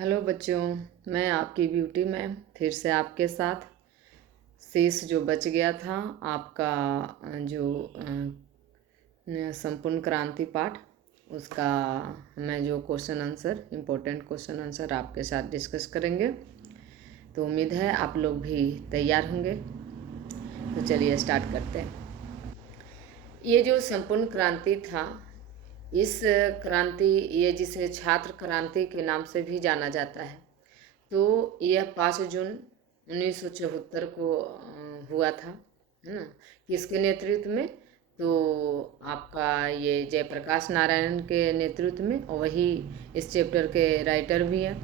Hello बच्चों, मैं आपकी ब्यूटी मैम फिर से आपके साथ। शेष जो बच गया था आपका जो संपूर्ण क्रांति पाठ, उसका मैं जो question answer important question answer आपके साथ डिस्कस करेंगे। तो उम्मीद है आप लोग भी तैयार होंगे। तो चलिए स्टार्ट करते हैं। ये जो संपूर्ण क्रांति था, इस क्रांति ये जिसे छात्र क्रांति के नाम से भी जाना जाता है, तो यह 5 जून 1974 को हुआ था, है ना। किसके नेतृत्व में? तो आपका ये जयप्रकाश नारायण के नेतृत्व में, और वही इस चैप्टर के राइटर भी हैं।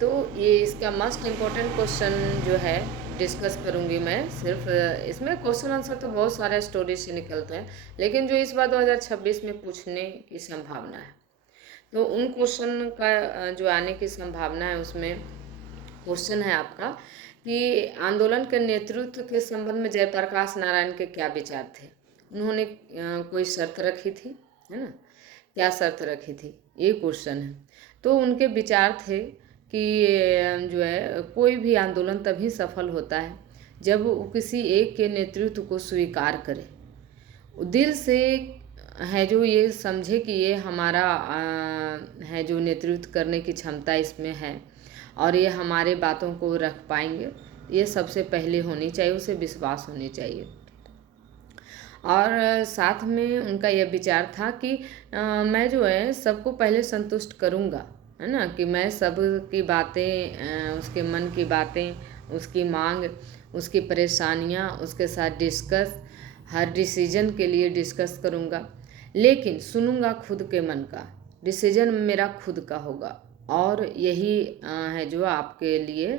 तो ये इसका मस्ट इम्पॉर्टेंट क्वेश्चन जो है डिस्कस करूँगी मैं। सिर्फ इसमें क्वेश्चन आंसर तो बहुत सारे स्टोरी से निकलते हैं, लेकिन जो इस बार 2026 में पूछने की संभावना है, तो उन क्वेश्चन का जो आने की संभावना है, उसमें क्वेश्चन है आपका कि आंदोलन के नेतृत्व के संबंध में जयप्रकाश नारायण के क्या विचार थे। उन्होंने कोई शर्त रखी थी, है ना। क्या शर्त रखी थी, ये क्वेश्चन है। तो उनके विचार थे कि जो है कोई भी आंदोलन तभी सफल होता है जब वो किसी एक के नेतृत्व को स्वीकार करे, दिल से है, जो ये समझे कि ये हमारा है, जो नेतृत्व करने की क्षमता इसमें है और ये हमारे बातों को रख पाएंगे। ये सबसे पहले होनी चाहिए, उसे विश्वास होनी चाहिए। और साथ में उनका यह विचार था कि मैं जो है सबको पहले संतुष्ट करूँगा, है ना, कि मैं सब की बातें, उसके मन की बातें, उसकी मांग, उसकी परेशानियाँ उसके साथ डिस्कस, हर डिसीजन के लिए डिस्कस करूँगा, लेकिन सुनूँगा खुद के मन का। डिसीजन मेरा खुद का होगा। और यही है जो आपके लिए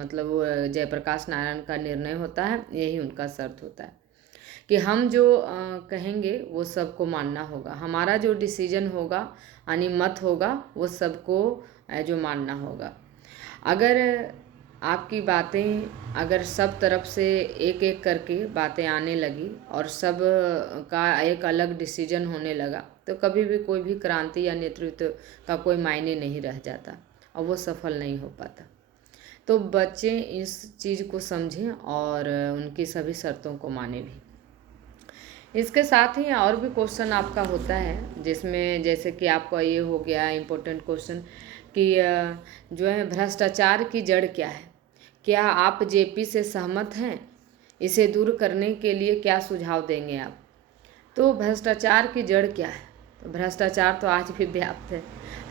मतलब जयप्रकाश नारायण का निर्णय होता है, यही उनका शर्त होता है कि हम जो कहेंगे वो सबको मानना होगा। हमारा जो डिसीजन होगा यानी मत होगा, वो सबको जो मानना होगा। अगर आपकी बातें, अगर सब तरफ से एक एक करके बातें आने लगी और सब का एक अलग डिसीजन होने लगा, तो कभी भी कोई भी क्रांति या नेतृत्व का कोई मायने नहीं रह जाता और वो सफल नहीं हो पाता। तो बच्चे इस चीज़ को समझें और उनकी सभी शर्तों को माने भी। इसके साथ ही और भी क्वेश्चन आपका होता है, जिसमें जैसे कि आपका ये हो गया इम्पोर्टेंट क्वेश्चन कि जो है भ्रष्टाचार की जड़ क्या है। क्या आप जेपी से सहमत हैं? इसे दूर करने के लिए क्या सुझाव देंगे आप? तो भ्रष्टाचार की जड़ क्या है? तो भ्रष्टाचार तो आज भी व्याप्त है।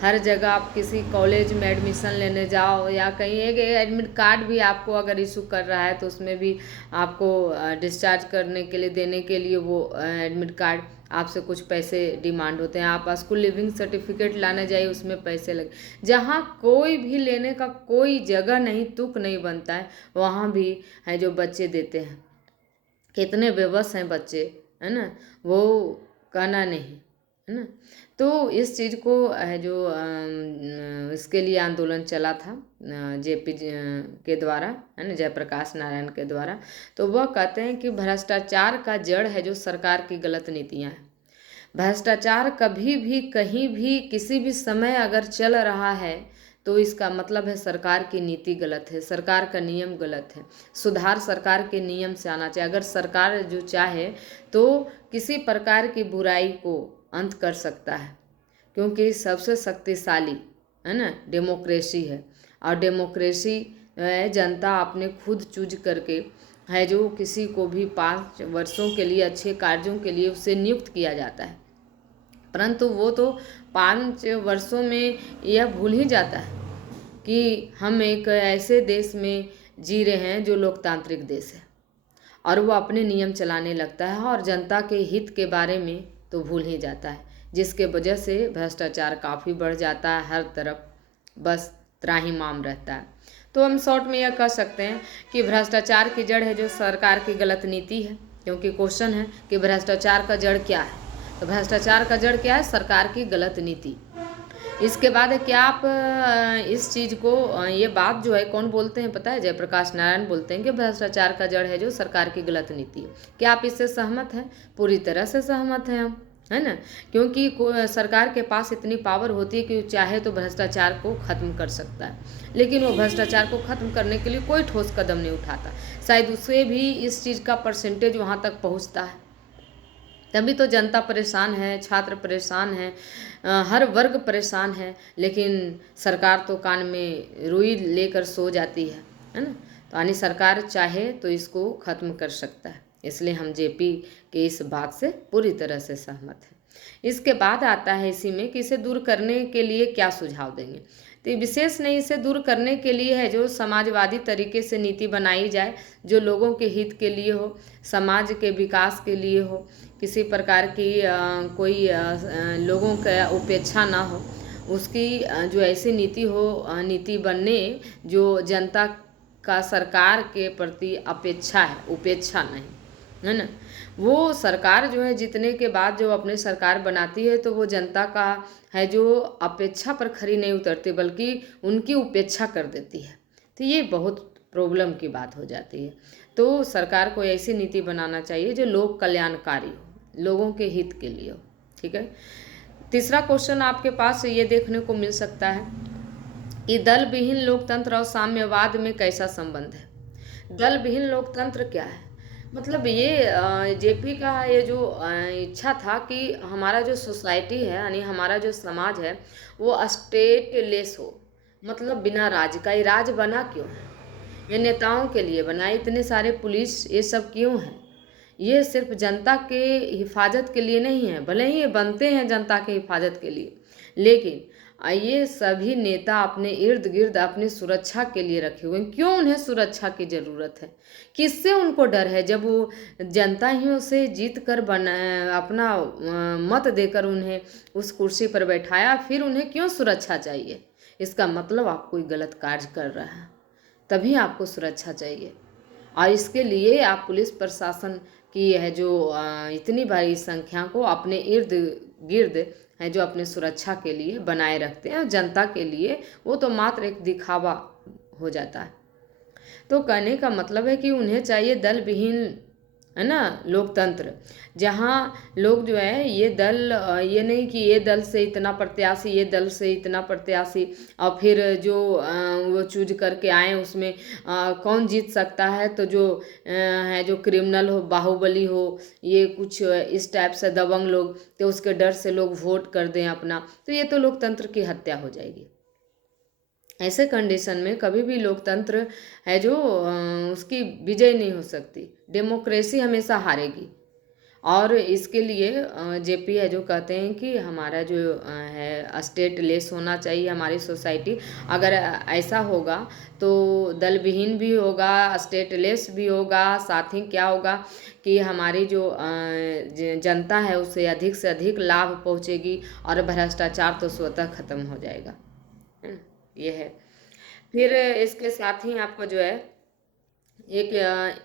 हर जगह आप किसी कॉलेज में एडमिशन लेने जाओ या कहीं एक एडमिट कार्ड भी आपको अगर इशू कर रहा है, तो उसमें भी आपको डिस्चार्ज करने के लिए, देने के लिए वो एडमिट कार्ड आपसे कुछ पैसे डिमांड होते हैं। आप स्कूल लिविंग सर्टिफिकेट लाने जाइए, उसमें पैसे लगे। जहाँ कोई भी लेने का कोई जगह नहीं, तुक नहीं बनता है, वहाँ भी है जो बच्चे देते हैं। कितने बेबस हैं बच्चे, है ना, वो कहना नहीं, है ना। तो इस चीज़ को है जो इसके लिए आंदोलन चला था जेपी के द्वारा, है ना, जयप्रकाश नारायण के द्वारा। तो वह कहते हैं कि भ्रष्टाचार का जड़ है जो सरकार की गलत नीतियाँ हैं। भ्रष्टाचार कभी भी, कहीं भी, किसी भी समय अगर चल रहा है, तो इसका मतलब है सरकार की नीति गलत है, सरकार का नियम गलत है। सुधार सरकार के नियम से आना चाहिए। अगर सरकार जो चाहे तो किसी प्रकार की बुराई को अंत कर सकता है, क्योंकि सबसे शक्तिशाली, है ना, डेमोक्रेसी है। और डेमोक्रेसी जनता अपने खुद चूज करके है जो किसी को भी 5 वर्षों के लिए अच्छे कार्यों के लिए उसे नियुक्त किया जाता है, परंतु वो तो 5 वर्षों में यह भूल ही जाता है कि हम एक ऐसे देश में जी रहे हैं जो लोकतांत्रिक देश है, और वो अपने नियम चलाने लगता है और जनता के हित के बारे में तो भूल ही जाता है, जिसके वजह से भ्रष्टाचार काफ़ी बढ़ जाता है। हर तरफ बस त्राहिमाम रहता है। तो हम शॉर्ट में यह कह सकते हैं कि भ्रष्टाचार की जड़ है जो सरकार की गलत नीति है, क्योंकि क्वेश्चन है कि भ्रष्टाचार का जड़ क्या है। तो भ्रष्टाचार का जड़ क्या है? सरकार की गलत नीति। इसके बाद है क्या आप इस चीज़ को, ये बात जो है कौन बोलते हैं पता है? जयप्रकाश नारायण बोलते हैं कि भ्रष्टाचार का जड़ है जो सरकार की गलत नीति है। क्या आप इससे सहमत हैं? पूरी तरह से सहमत हैं हम, है ना। क्योंकि सरकार के पास इतनी पावर होती है कि चाहे तो भ्रष्टाचार को ख़त्म कर सकता है, लेकिन वो भ्रष्टाचार को ख़त्म करने के लिए कोई ठोस कदम नहीं उठाता। शायद उससे भी इस चीज़ का परसेंटेज वहाँ तक पहुँचता है, तभी तो जनता परेशान है, छात्र परेशान है, हर वर्ग परेशान है, लेकिन सरकार तो कान में रुई लेकर सो जाती है ना। तो यानी सरकार चाहे तो इसको ख़त्म कर सकता है, इसलिए हम जेपी के इस बात से पूरी तरह से सहमत हैं। इसके बाद आता है इसी में कि इसे दूर करने के लिए क्या सुझाव देंगे। तो विशेष नहीं, इसे दूर करने के लिए है जो समाजवादी तरीके से नीति बनाई जाए, जो लोगों के हित के लिए हो, समाज के विकास के लिए हो, किसी प्रकार की कोई लोगों का उपेक्षा ना हो, उसकी जो ऐसी नीति हो, नीति बनने जो जनता का सरकार के प्रति अपेक्षा है, उपेक्षा नहीं, है ना। वो सरकार जो है जीतने के बाद जो अपनी सरकार बनाती है तो वो जनता का है जो अपेक्षा पर खरी नहीं उतरती, बल्कि उनकी उपेक्षा कर देती है। तो ये बहुत प्रॉब्लम की बात हो जाती है। तो सरकार को ऐसी नीति बनाना चाहिए जो लोक कल्याणकारी हो, लोगों के हित के लिए हो। ठीक है। तीसरा क्वेश्चन आपके पास ये देखने को मिल सकता है कि दल विहीन लोकतंत्र और साम्यवाद में कैसा संबंध है। दल विहीन लोकतंत्र क्या है? मतलब ये जेपी का ये जो इच्छा था कि हमारा जो सोसाइटी है, यानी हमारा जो समाज है, वो स्टेटलेस हो, मतलब बिना राज का। ये राज बना क्यों है? ये नेताओं के लिए बना, इतने सारे पुलिस ये सब क्यों है? ये सिर्फ जनता के हिफाजत के लिए नहीं है, भले ही ये बनते हैं जनता के हिफाजत के लिए, लेकिन ये सभी नेता अपने इर्द गिर्द अपनी सुरक्षा के लिए रखे हुए हैं। क्यों उन्हें सुरक्षा की ज़रूरत है? किससे उनको डर है? जब वो जनता ही उसे जीत कर अपना मत देकर उन्हें उस कुर्सी पर बैठाया, फिर उन्हें क्यों सुरक्षा चाहिए? इसका मतलब आप कोई गलत कार्य कर रहा है, तभी आपको सुरक्षा चाहिए। और इसके लिए आप पुलिस प्रशासन की है जो इतनी बड़ी संख्या को अपने इर्द गिर्द है जो अपने सुरक्षा के लिए बनाए रखते हैं, और जनता के लिए वो तो मात्र एक दिखावा हो जाता है। तो कहने का मतलब है कि उन्हें चाहिए दल विहीन, है ना, लोकतंत्र, जहाँ लोग जो है ये दल ये नहीं कि ये दल से इतना प्रत्याशी, ये दल से इतना प्रत्याशी, और फिर जो वो चूज करके आए उसमें कौन जीत सकता है, तो जो है जो क्रिमिनल हो, बाहुबली हो, ये कुछ इस टाइप से दबंग लोग, तो उसके डर से लोग वोट कर दें अपना, तो ये तो लोकतंत्र की हत्या हो जाएगी। ऐसे कंडीशन में कभी भी लोकतंत्र है जो उसकी विजय नहीं हो सकती, डेमोक्रेसी हमेशा हारेगी। और इसके लिए जेपी है जो कहते हैं कि हमारा जो है स्टेटलेस होना चाहिए हमारी सोसाइटी। अगर ऐसा होगा तो दल विहीन भी होगा, स्टेटलेस भी होगा, साथ ही क्या होगा कि हमारी जो जनता है उसे अधिक से अधिक लाभ पहुंचेगी, और भ्रष्टाचार तो स्वतः खत्म हो जाएगा, है ना। ये है। फिर इसके साथ ही आपको जो है एक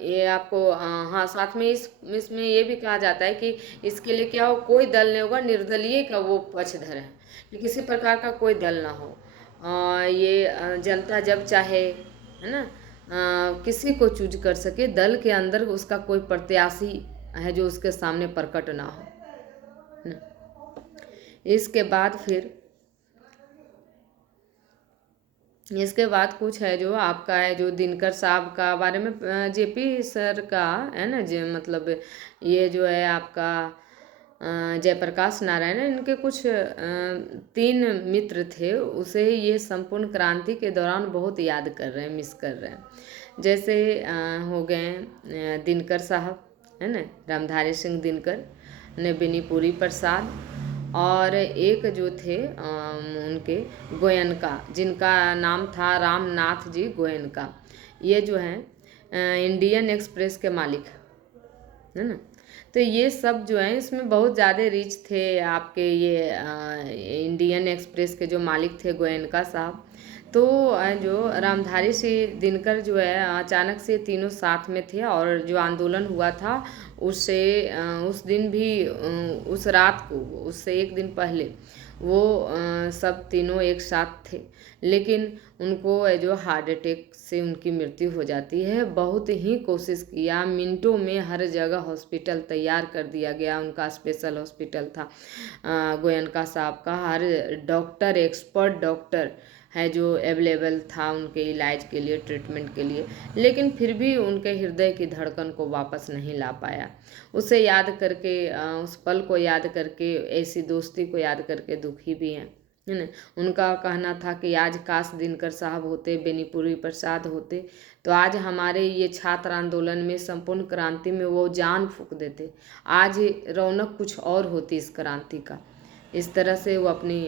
ये आपको हाँ, साथ में इसमें ये भी कहा जाता है कि इसके लिए क्या हो, कोई दल नहीं होगा, निर्दलीय का वो पक्षधर है कि किसी प्रकार का कोई दल ना हो। ये जनता जब चाहे, है ना, किसी को चूज कर सके, दल के अंदर उसका कोई प्रत्याशी है जो उसके सामने प्रकट ना हो, है ना। इसके बाद फिर इसके बाद कुछ है जो आपका है जो दिनकर साहब का बारे में, जेपी सर का है ना, जो मतलब ये जो है आपका जयप्रकाश नारायण, इनके कुछ 3 मित्र थे, उसे ये संपूर्ण क्रांति के दौरान बहुत याद कर रहे हैं, मिस कर रहे हैं। जैसे हो गए दिनकर साहब, है ना, रामधारी सिंह दिनकर ने, बेनीपुरी प्रसाद, और एक जो थे उनके गोयनका, जिनका नाम था रामनाथ जी गोयनका, ये जो हैं इंडियन एक्सप्रेस के मालिक, है ना। तो ये सब जो है इसमें बहुत ज़्यादा रिच थे आपके ये इंडियन एक्सप्रेस के जो मालिक थे गोयनका साहब। तो जो रामधारी सिंह दिनकर जो है अचानक से तीनों साथ में थे, और जो आंदोलन हुआ था उससे उस दिन भी उस रात को, उससे एक दिन पहले वो सब तीनों एक साथ थे, लेकिन उनको जो हार्ट अटैक से उनकी मृत्यु हो जाती है। बहुत ही कोशिश किया, मिनटों में हर जगह हॉस्पिटल तैयार कर दिया गया, उनका स्पेशल हॉस्पिटल था गोयनका साहब का। हर डॉक्टर, एक्सपर्ट डॉक्टर है जो अवेलेबल था उनके इलाज के लिए, ट्रीटमेंट के लिए, लेकिन फिर भी उनके हृदय की धड़कन को वापस नहीं ला पाया। उसे याद करके, उस पल को याद करके, ऐसी दोस्ती को याद करके दुखी भी हैं, है ना। उनका कहना था कि आज काश दिनकर साहब होते, बेनीपुरी प्रसाद होते, तो आज हमारे ये छात्र आंदोलन में, संपूर्ण क्रांति में वो जान फूंक देते। आज रौनक कुछ और होती इस क्रांति का। इस तरह से वो अपनी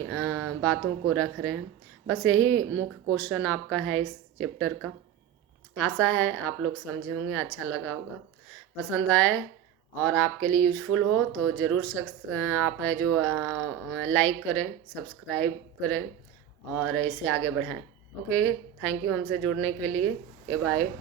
बातों को रख रहे हैं। बस यही मुख्य क्वेश्चन आपका है इस चैप्टर का। आशा है आप लोग समझे होंगे, अच्छा लगा होगा, पसंद आए और आपके लिए यूजफुल हो तो ज़रूर शख्स आप है जो लाइक करें, सब्सक्राइब करें और इसे आगे बढ़ाएं। ओके, थैंक यू हमसे जुड़ने के लिए। बाय।